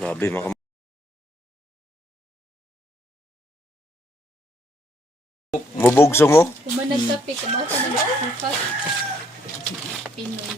Grabe mga mubugsong oh. Kung nagkape, kung ako nagsukat. Pinoy.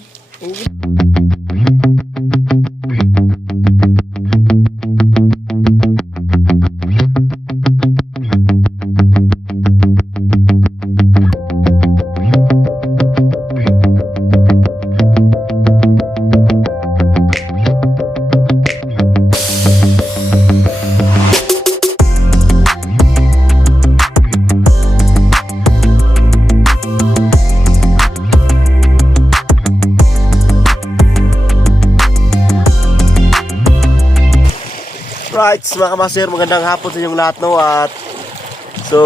Right, mga kamaster, magandang hapon sa inyong lahat no. At so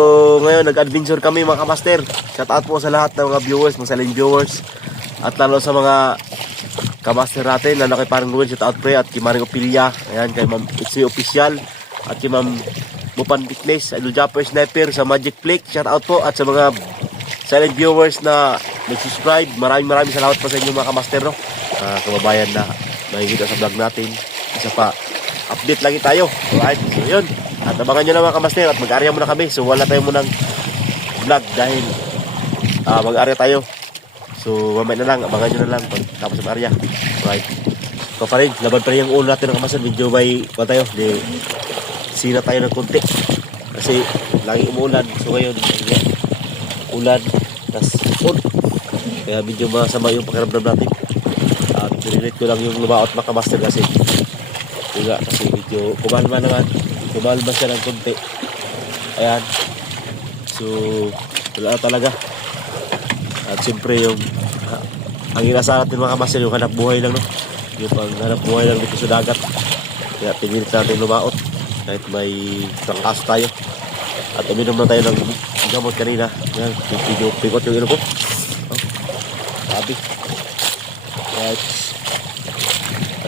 ngayon nag-adventure kami mga kamaster. Shout out po sa lahat ng mga viewers, mga silent viewers. At lalo sa mga kamaster natin, lalo kay Parang Ruel, shout out pre. At kay Maring Opilia, ayan, kay Ma'am Itzy Official. At kay Ma'am Mupan Fitness, Idol Japper Sniper sa Magic Flick, shout out po. At sa mga silent viewers na nag-subscribe, maraming salamat po sa inyo mga kamaster no. Kababayan na nakikita sa vlog natin. Isa pa, update lagi tayo. Alright, so yun. At abangan nyo na mga kamaster at mag-area muna kami. So wala tayo munang vlog dahil mag-area tayo. So mamaya na lang, abangan nyo na lang pag tapos ng area. Alright. So pa rin, laban pa rin yung ulo natin ng kamaster. Medyo may, tayo, di sina tayo ng konti. Kasi lagi umuulan. So ngayon, ulan, tas on. Kaya medyo masama yung pakiramdam natin. At pinilate ko lang yung lumaot mga kamaster kasi diba, kasi medyo kumalma siya ng konti. Ayan. So wala talaga. At siyempre yung ang inasa natin mga kamaster, yung hanap buhay lang no. Yung pang hanap buhay lang dito sa dagat. Kaya pinilit natin lumaot kahit may trangkaso tayo. At uminom na tayo ng gamot kanina. Ayan, pingot yung ino ko. Oh, sabi. Right.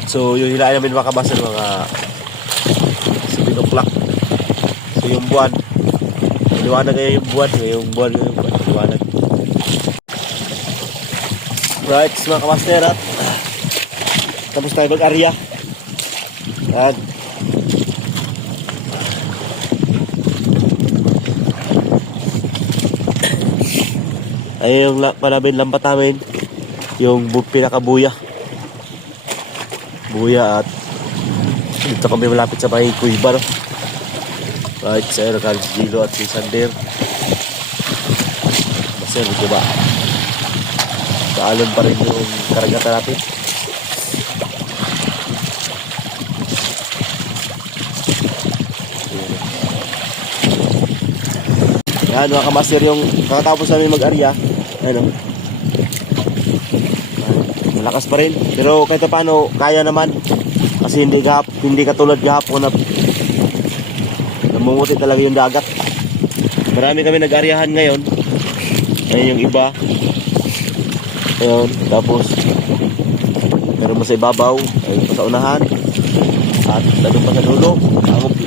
So yung hilahin namin mga kamaster mga 7 o'clock. So yung buwan, liwanag ngayon yung buwan, liwanag. Right, mga kamaster at tapos tayo mag-area. Yan. Ayun yung palabing lambat namin, yung pinakabuya. Buya at dito kami malapit sa may kuiba no? Right, sa Carl Gilo at si Sander. Basta medyo ba kaalon pa rin yung karagatan natin. Yan mga kamaster, yung kakatapos namin mag-area. Ayun, malakas pa rin, pero kahit paano kaya naman kasi hindi katulad gahapon na namumuti talaga yung dagat. Marami kami nag-aryahan ngayon. Ayun yung iba. Ayun, tapos meron pa sa ibabaw, ayun pa sa unahan at nandun pa sa dulo.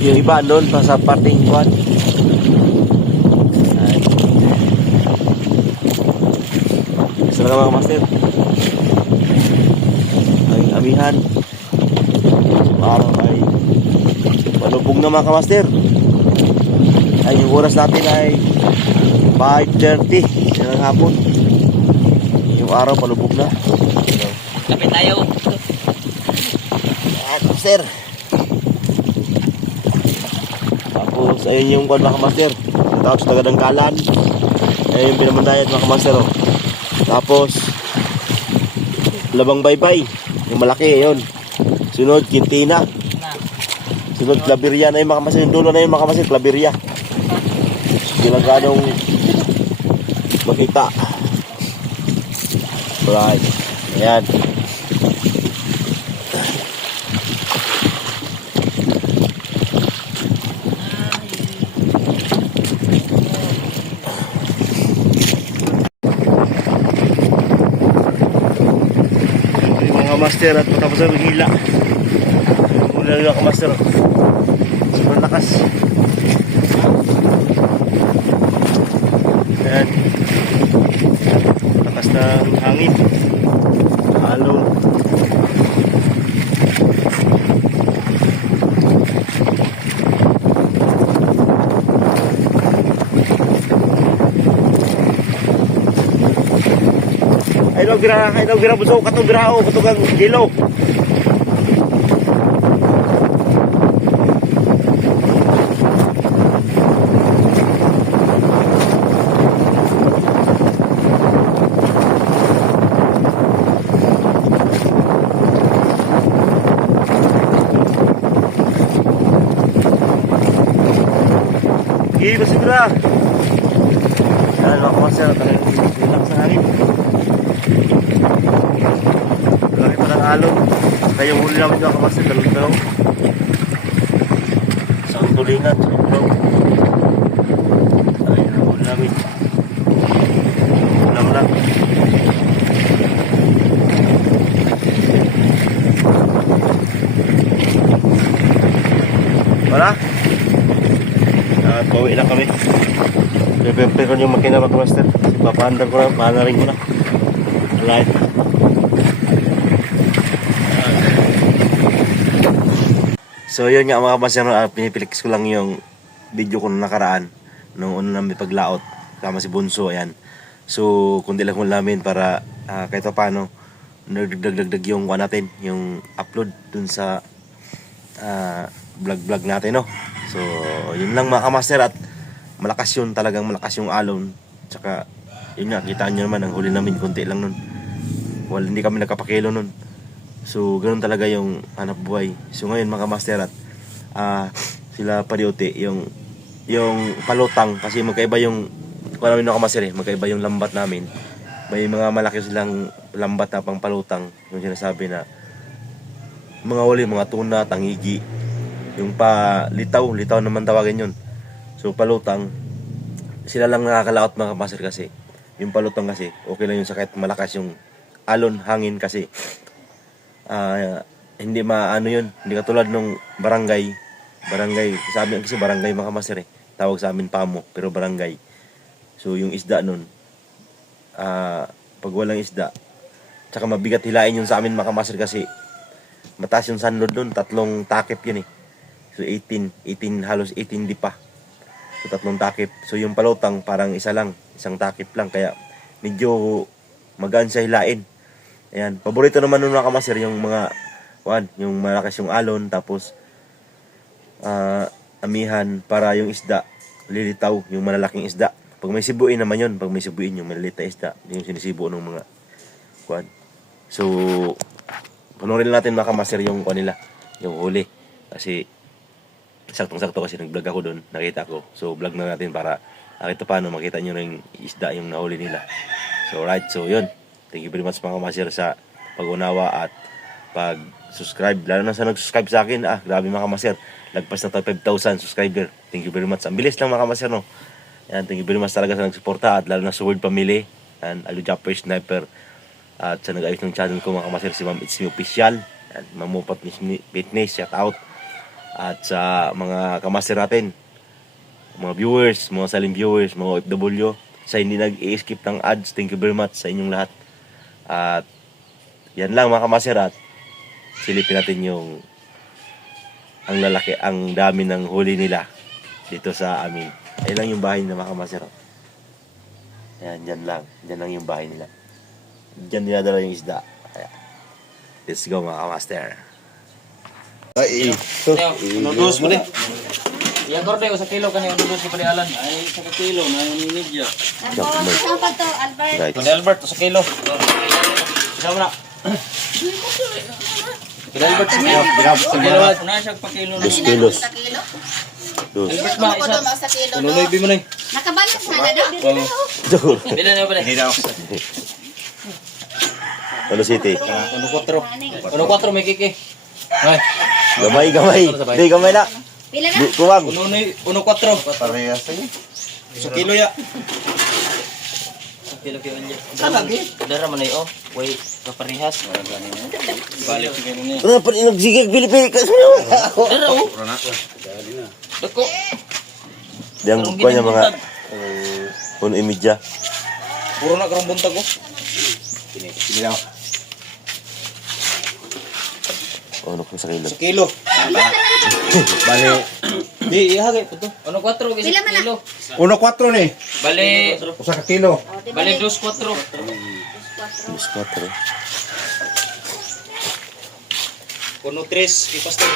Yung iba doon pa sa parting kuwan. Isa na mga master amihan para ay malubog na mga kamaster. Ay yung oras natin ay 5:30 ng hapon. Yung araw palubog na. Kapit tayo. Kamaster, tapos ayun yung kwan mga kamaster, tapos tagadangkalan. Ayun yung pinamandayat mga kamaster oh. Tapos Labang Baybay, yung malaki yun. Sunod Quintina. Sunod Claveria na yung mga kamasin. Dulo na yung mga kamasin, Claveria. Bilang ganong makita. Right. Ayan. Master at matapos na maghila. Mula lang ako master. Sobrang lakas. Ayan. Lakas ng hangin. Alon. Ay daw gira buso katong grao, katong kilo. Masih bra. Yan mga kamasir, talagang sa hangin. Laki pa ng alon. Kaya yung huli namin mga kamasir, dalong-dalong. Isang tulingan, sa ulaw. Ayun ang huli namin. Ulam lang. Wala? At pauwi na kami. Prepare ko yung makina mga master. Papaandar ko na, paanarin ko na. Alright. So yun nga mga master, pinipiliks ko lang yung video ko nung nakaraan. Nung una namin paglaot. Kama si Bunso, ayan. So kundi lang kong lamin para kahit paano nagdagdag yung natin, yung upload dun sa vlog natin, no? So, yun lang mga kamaster, at malakas yun, talagang malakas yung alon. Tsaka, yun nga, kita nyo naman, ang huli namin, konti lang nun. Well, hindi kami nakapakilo nun. So, ganun talaga yung hanap buhay. So, ngayon mga kamaster, at sila Pariote, yung palutang, kasi magkaiba yung, kung namin mga kamaster magkaiba yung lambat namin. May mga malaki silang lambat na pang palutang, yung sinasabi na, mga huli, mga tuna, tangigi, yung litaw naman tawagin yun. So palutang, sila lang nakakalaot mga kamaster, kasi yung palutang kasi okay lang yung sakit, malakas yung alon, hangin kasi hindi maano yun, hindi katulad nung barangay, sa amin kasi barangay mga kamaster tawag sa amin pamo, pero barangay. So yung isda nun, pag walang isda, tsaka mabigat hilain yun sa amin mga kamaster, kasi mataas yung sandod nun, 3 takip yun So 18 halos 18 di pa. So 3 takip. So yung palutang parang isang takip lang, kaya medyo magaan sa hilain. Ayan, paborito naman ng mga kamaster yung mga yung malakas yung alon, tapos amihan para yung isda lilitaw, yung malalaking isda. Pag may sibuin naman yun, pag may sibuin yung maliliit na isda, yung sinisibo ng mga So panoorin natin mga kamaster yung nila, yung huli. Kasi saktong-sakto kasi nag-vlog ako doon, nakita ko. So vlog na natin para kahit paano makita nyo rin isda yung nahuli nila. So right, so yun. Thank you very much mga kamaster sa pag-unawa at pag-subscribe. Lalo na sa nag-subscribe sa akin, grabe mga kamaster. Lagpas na tayo 5,000 subscriber. Thank you very much. Ang bilis lang mga kamaster, no? Yan, thank you very much talaga sa nagsuporta, at lalo na sa Word Family and Alu Japper Sniper. At sa nag-ayos ng channel ko mga kamaster, si Ma'am It's Me Official. And Mamupat Fitness, shout out. At sa mga kamaster natin, mga viewers, mga saling viewers, mga OFW, sa hindi nag-i-skip ng ads, thank you very much sa inyong lahat. At yan lang mga kamaster, at silipin natin yung ang dami ng huli nila dito sa amin. Ayun lang yung bahay nila mga kamaster. Ayan, dyan lang yung bahay nila. Dyan dinadala yung isda. Ayan. Let's go mga kamaster. Ay, Noodles mo din. Iya korde sa kilo kanya noodles ko pali alan. Ay sa kilo na ninidya. Saan pa to, Albert? right. Korde Albert sa kilo. Isa mo na. Korde Albert sa kilo. Sa kilo na siya pa kilo. 2 kilos. Sa kilo? Albert ma isa. Sa kilo, no? Nunoy bi mo nay. Nakabalance na daw. Bila na ba ni? Ano city? 1-4. 1-4 may kiki. Ay. Gamay. Di gamay na. Pila na? Di kuwang. 1-4. Parehas niya. Sa kilo ya. Sa kilo kaya niya. Lagi. Dara man ay Wait, kaparehas. Balik sa kilo niya. Ano pa nagsigig Pilipin kasi. Dara Dako. Diyan ko niya mga puno imidya. Puro na karong buntag ko. Sini daw. Ano kung sa kilo? Sa kilo. Bale. Di ihagay po to. 1-4 kasi Pila man na? kilo. 1-4 ni. Bale. Usa ka kilo. Bale 2-4. Alas 4. Puno 3, ipastor.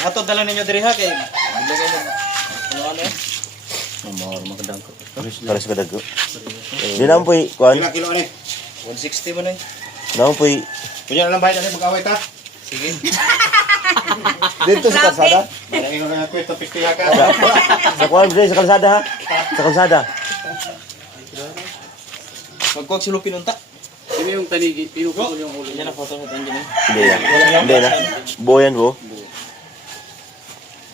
Hatod dala ninyo diri ha kay bigay mo ano eh. Mamor makadang ko. Para sa kadago. Di naman po'y, kuhan. Ilang kilo ni? 160 man eh. Naman po'y, Punya lang bayad ani mag-away ta. Sige. dito sa kalsada. Wala ingon nga kwento 50 ha ka. Sa kuhan, Dre, sa kalsada ha. Sa kalsada. Magkuwag si Lupin unta. Sino yung tanigi? Pinuputol yung ulo. Yan ang photo sa tanjin eh. Hindi na. Hindi na. Buo yan, buo.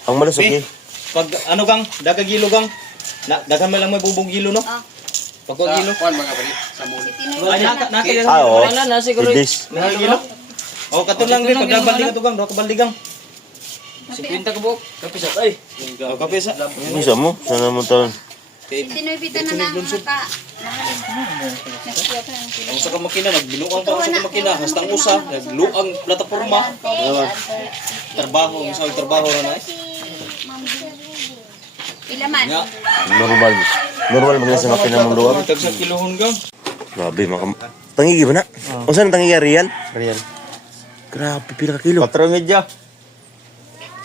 Ang malusog eh. Pag ano gang, dagagilo gang. Daghan man lang may bubong gilo no. Pag kuwag gilo. Kuan mga bali sa muli. Ay naki. Oo. Wala na siguro. Bidis. Mga gilo. Oh, kato lang din pag baldigan to gang, do ka baldigang. 50 ka buok. Kape sa ay. Oh, kape sa. Isa mo? Sana mo taon. Tinoy-pita na lang maka. Ang sa makina nagbinuang pa sa makina hastang usa, nagluang plataporma. Trabaho, sa trabaho ra na eh. Pila man? Nga, Normal. Normal mga sa makina mong luwag. tag sa kilohon gang. Grabe, tangigi ba na? O saan tangigi? Real? Real. Grabe, pila ka kilo. 4 medya.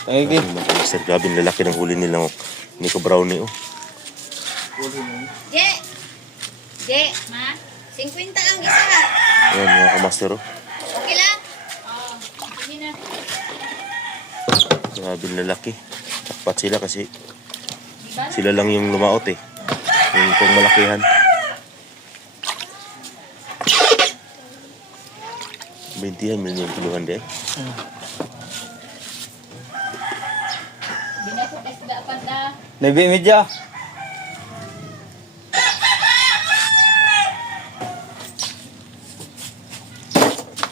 Tangigi. Sir, grabe, ang lalaki ng huli nila. Nico Brownie, oh. Je! Je! Ma? 50 ang isa. Ayan, mga kamaster, oh. Okay lang? Oo. Sige na. Grabe, ang lalaki. Tapat sila kasi sila lang yung lumaot, eh. Yung pang malakihan. 20 yan, million kiluhan di, eh. Binasot isda pa da. Nabi medya.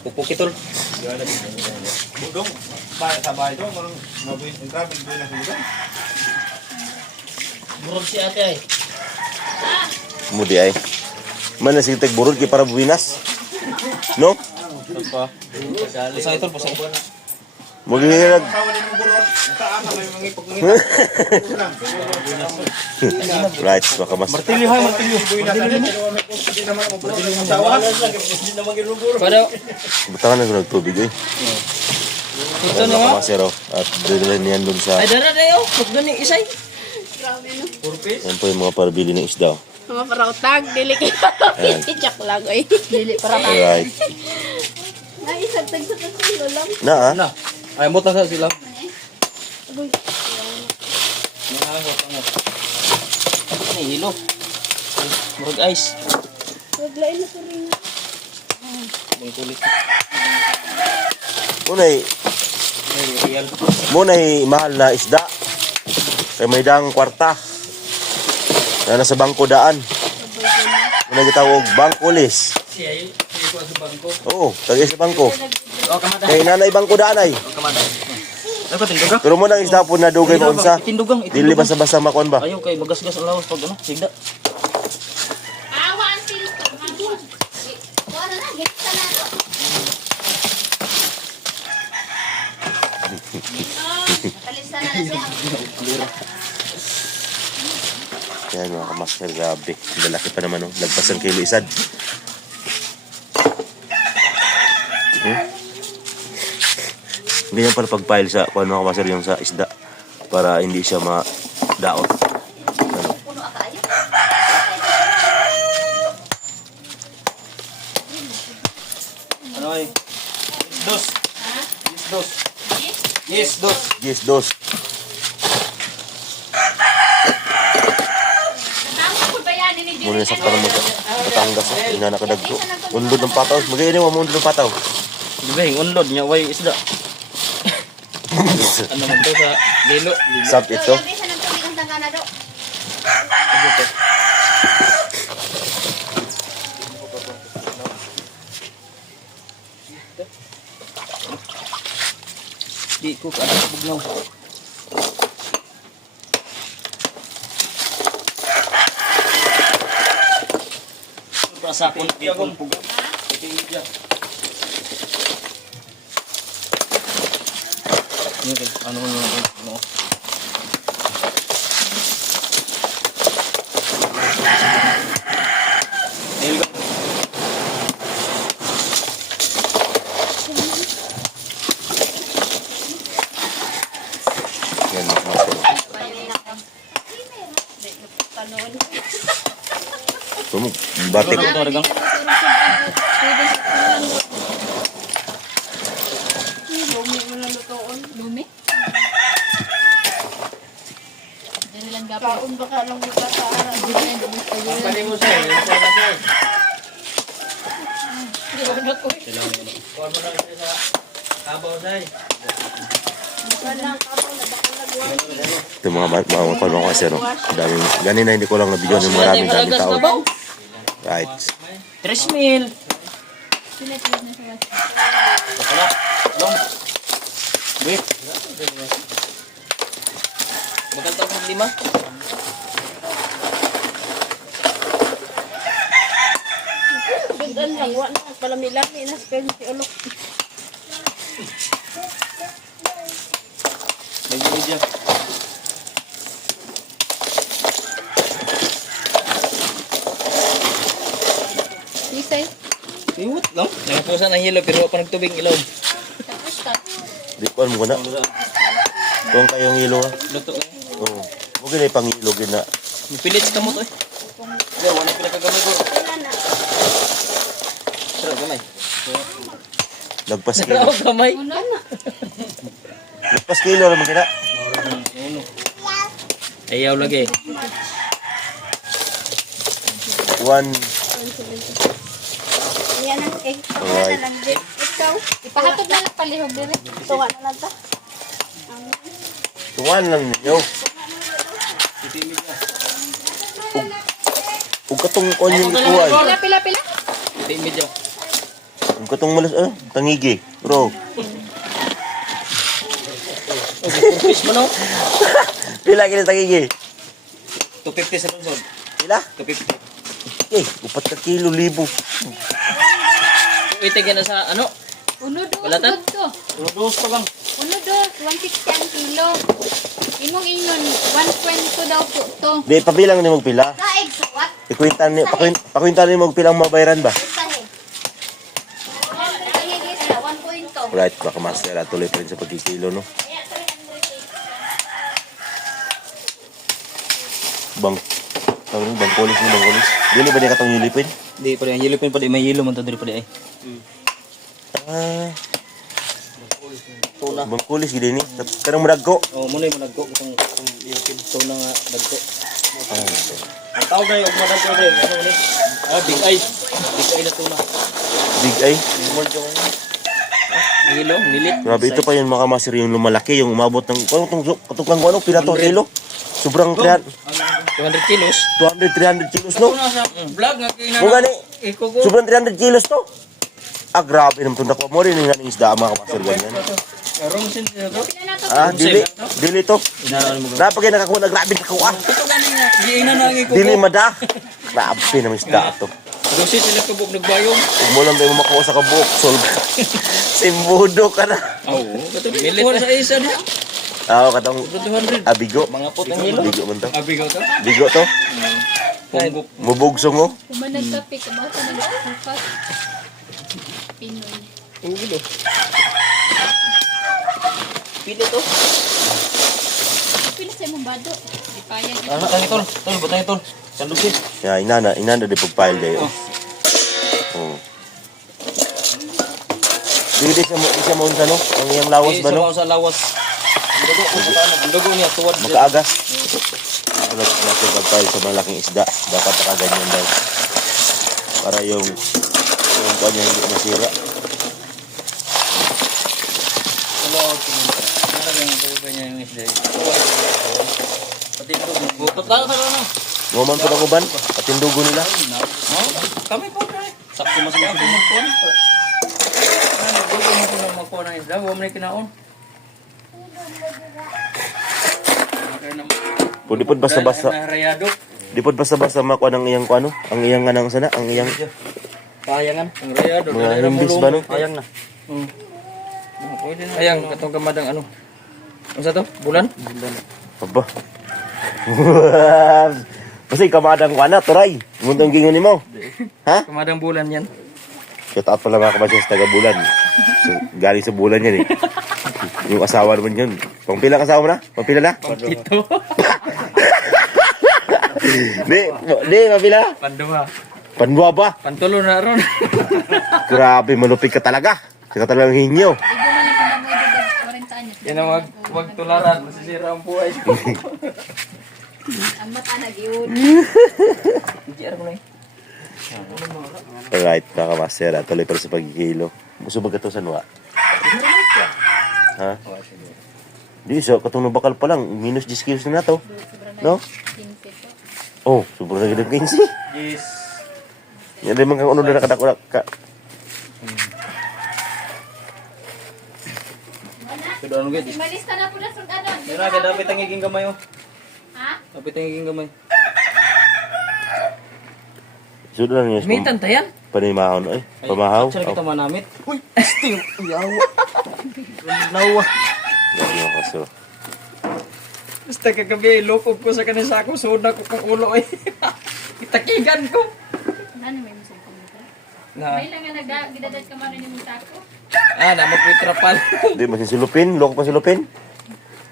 Pupukitol. Budong. Bahay sa bahay do, marang mabin travel do na kudo. Burog si ate ay. Mudi, ay. Mana si tek burod kay para buwinas. No? Pa. Sa ito po sa buwan. Maghihinag. Kawan ni mo burod. Unta ama may mga ipagngit. Right, mga kamaster. Martilyo hay, martilyo. Buinas ani pero may post din naman ang burod. Tawa. Para Butangan na ko nagtubig, eh. ito Ayan, na mga nga. kamaster, oh. At dadalhin niyan dun sa... Ay dara dayo, pag gani isay. Grabe no. Yan po yung mga parbili ng isda, oh. Mga parautag, dili kayo. Ayan. Ichak lang oy. Dili para pa. Alright. Ay, sagtag sa kasulo lang. Na, ah. Na. Ay mo ta sa sila. Uy. Ni hilo. Murag ice. Waglain na sa rin. Bang kulit. Muna'y, Real. muna'y mahal na isda. Kaya may daang kwarta. Na nasa bangko daan. Muna gitawag bangkulis. Siya ay ko sa bangko. Oo, tagay sa bangko. Oh, kamada. Kaya nanay bangko daan ay. Oh, kamada. Dapat tindugang. Pero muna ang isda po na dugay mo unsa. Tindugang. Dili basta-basta makuan ba? Ayaw kay magasgas ang lawas pag ano, sigda. Awan sil. Wala na, gita na. Kalista na na siya. Yan mga kamaster, grabe. Lalaki pa naman, oh. Lagpas ang kilo isad. Ganyan pala pag-pile sa kuan mga kamaster yung sa isda para hindi siya ma-daot. Ano? Puno akayo. Ano ay? Dos. Yes, dos. Yes, dos. Yes, dos. Tama ko bayanin ni Muna sa parang Batangas. Ina nakadagko. Undod ng pataw. Mag-iinom mo undod ng pataw. Di ba yung unlod niya way isda. Ano man to sa lilo. Sab ito. Lagi sa nang tubig ang tangana do. Di ko ka anak bugnaw. Pasakon ipon pugo. Ano ano. Yan mga kamaster. Tumog, batik. Ito, regang. Lumi? Dali lang gapon. Kaon baka lang magkakaara. Hindi na yung dumi pa yun. Pwede mo sa'yo. Yung sa natin. Hindi ko na ko. Kuha mo lang siya sa kabaw sa'yo. Ito mga kamaster. Daming, ganin na hindi ko lang nabigyan yung maraming tao. Right. 3 mil. Pinatid na siya. Wala. Long. Wait. Magkanta ko 5. Gandaan lang, wala na palami-lami na spend si Olok. Medyo. Isay. Iwot lang. Nakapusan ng hilo pero pa nagtubig ilaw. Tapos ka. Di ko mo na. Kung kayong ilo ha. Luto ka. Oo. Huwag na ipang ilo gina. Mipilit sa mo to eh. Hindi, wala pinakagamay ko. Sarap gamay. Nagpas kilo. Sarap gamay. Una na. Nagpas kilo naman gina. Ayaw lagi. 1. Yan ang egg. Alright. Lang din. Ikaw. Ipahatod na lang palihog dire. Tuwa na lang ta. Tuwan lang ninyo. Ug katong onyong ikuan. Pila. Hindi medyo. Ug katong malas tangigi. Bro. Fish mo no? Pila kini tangigi? 250 sa lungsod. Pila? 250. Upat ka kilo libo. Itigyan na sa ano? Uno do. Balatan? To. Dos pa lang. Uno do. 160 ang kilo. Imong ingon 120 daw po to. Di pabilang ni mo pila. Kaig sa what? Pakwintan ni mo pilang mabayaran ba? Sahe. Kaig sila 1.2. Right, baka master tuloy pa rin sa pagkikilo no. Bang polis. Dili ba niya katong yulipin? Di pa rin. Yelo pa di. May yelo man to diri pa di ay. Ah, Tuna. bang polis gid ni. Kanang murag ko. Oh, muna yung nagko. Itong tuna nga nagko. Ang tawag na yung madagko rin. Ano ni? Big eye. Big eye na tuna. Big eye. Word yung May yelo, milit. Grabe ito pa yung mga master yung lumalaki, yung umabot ng katong ano pila to kilo. Sobrang 200 kilos. 200 300 kilos no. Sa vlog nga kina. Mo gani. Ikugo. Sobrang 300 kilos to. Ah, grabe naman itong nakuha mo rin yung naning isda mga kapasir ganyan. Rong sin to. Pila na to. Ah, dili to. Inaan mo. Napagay nakakuha na grabe nakuha. Ito gani nga. Giina na ang ikugo. Dili mada. Grabe naman isda to. Dosis sila tubog nagbayong. Kung mo lang tayo makuha sa kabuk, solve. Simbudo ka na. Oo. Milit sa isa na. Ah, katong 200. abigo. Mga pot ang yelo. Bigo man to. Abigaw to. Bigo to. Punggok. Mubugsong oh. Kumanag topic about sa nag-upas. Pinoy. Ulo. Pili to. Pila sa imong bado. Di payag. Ano tani tol? Tol, butang tol. Sandukin. Ya, inana di pagpile dayo. Oh. Di siya mo unsa no? Ang iyang lawas ba no? Sa lawas. Ang dugo niya tuwad. Makaagas. Wala na siya pagpile sa malaking isda. Dapat nakaganyan daw. Para yung kanya hindi masira. Bukot lang sa ano? Ngoman ko na uban, patindugo nila. Kami po na eh. Sakto mas mga kumagpuan. Ano, gusto mo po na magpuan ng isda. Huwag mo na kinaon. Pwede pod basta-basta. Narayado. Di pod basta-basta makuha ng iyang kuano, ang iyang anang sana, ang iyang Payangan. Ang rayado. mga himbis ba no? Ayang na. Pwede na. Ayang, katong kamadang ano. Ano sa to? Bulan? Bulan. Aba. Kasi kamadang kuana, turay. Muntong gingon nimo. Ha? Kamadang bulan yan. Shout out pala mga kabasya sa taga bulan. So, galing sa bulan yan eh. Yung asawa naman yun. Pangpila kasama mo na? Pangpila na? Ito. Di, mapila? Panduha. Panbuha ba? Pantulo na ron. Grabe, malupit ka talaga. Ka talagang hinyo. Igo man yung pinamoy dito 40 anyos. Yan ang wag tularan. Masisira ang buhay. Ang mata nag-iwan. Hindi aram na Alright, mga kamaster. Tuloy pa rin sa paghihilo. Gusto ba ito sa nuwa? Ha? Di, so, katong bakal pa lang. Minus 10 kilos na to. No? 15 po. Oh, sobrang nagiging 15. Yes. Yan rin mga uno na nakadakula ka. Sudah ano gid. Malista na po na sa ano. Dira ka dapat ang iging gamay oh. Ha? Dapat ang iging gamay. Sudo lang yun. May tantayan. Panimahon ay. Pamahaw. Saan kita manamit? Uy, sting. Yawa. Nawa. Grabe mga kaso. Basta kagabi, lupog ko sa kanisa ako, soda ko kung ulo ay. Itakigan ko. Ano may musul ko dito? Na, May lang nga nagdadad ka man yung tako. na magpitrapal. Di, masin loko pa silupin.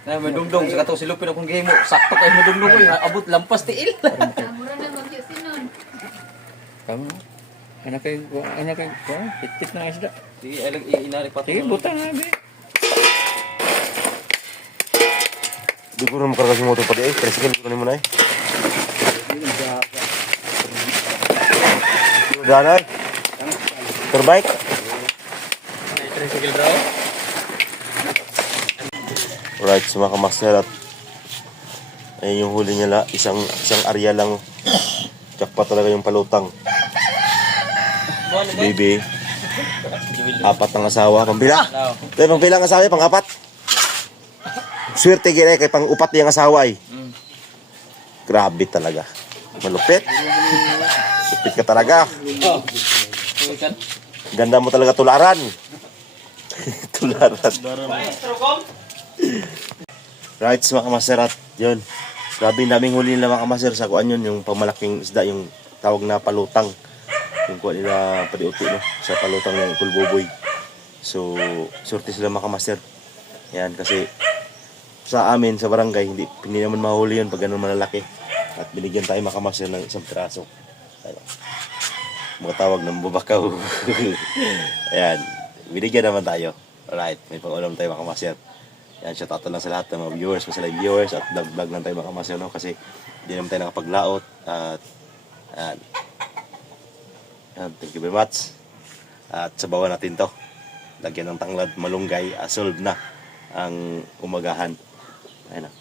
Na, may dungdong, sa katong silupin akong game mo. Sakto kay mo dungdong ko, abot lampas tiil. Mura na mag sinon. Kamu, anak kayo, hit na isda. Sige, alag inarik pa. Sige, butang nga, be. Di ko na makargas yung motor pa di eh. Tricycle ko na muna eh. Dana eh. Terbike. Tricycle bro. Alright, so mga kamaster at ayun yung huli niya la. Isang area lang. Jackpot talaga yung palutang. Baby. Apat ang asawa. Pambila. Dahil pambila ang asawa eh, pang-apat. Swerte gina kay pang-upat yung asawa eh. Grabe talaga. Malupit. Lupit ka talaga. Oh. Ganda mo talaga tularan. Tularan. Right, so mga kamaster at yun. Grabe, daming huli nila mga kamaster sa kuan yun. Yung pamalaking isda, yung tawag na palutang. Yung kuan nila padiuti no, sa palutang ng kulboboy. So, sorte sila mga kamaster. Yan, kasi sa amin, sa barangay, hindi naman mahuli yun pag ganun malalaki. At binigyan tayo mga kamaster ng isang piraso. Ayun. Mga tawag ng bubakaw. Ayan, binigyan naman tayo. Alright, may pang-ulam tayo mga kamaster. Yan, shout out lang sa lahat ng mga viewers, masalaing viewers, at vlog lang tayo mga kamaster, no? Kasi hindi naman tayo nakapaglaot. At, yan, thank you very much. At sabawan natin to. Lagyan ng tanglad, malunggay, solve na ang umagahan. Ayun na.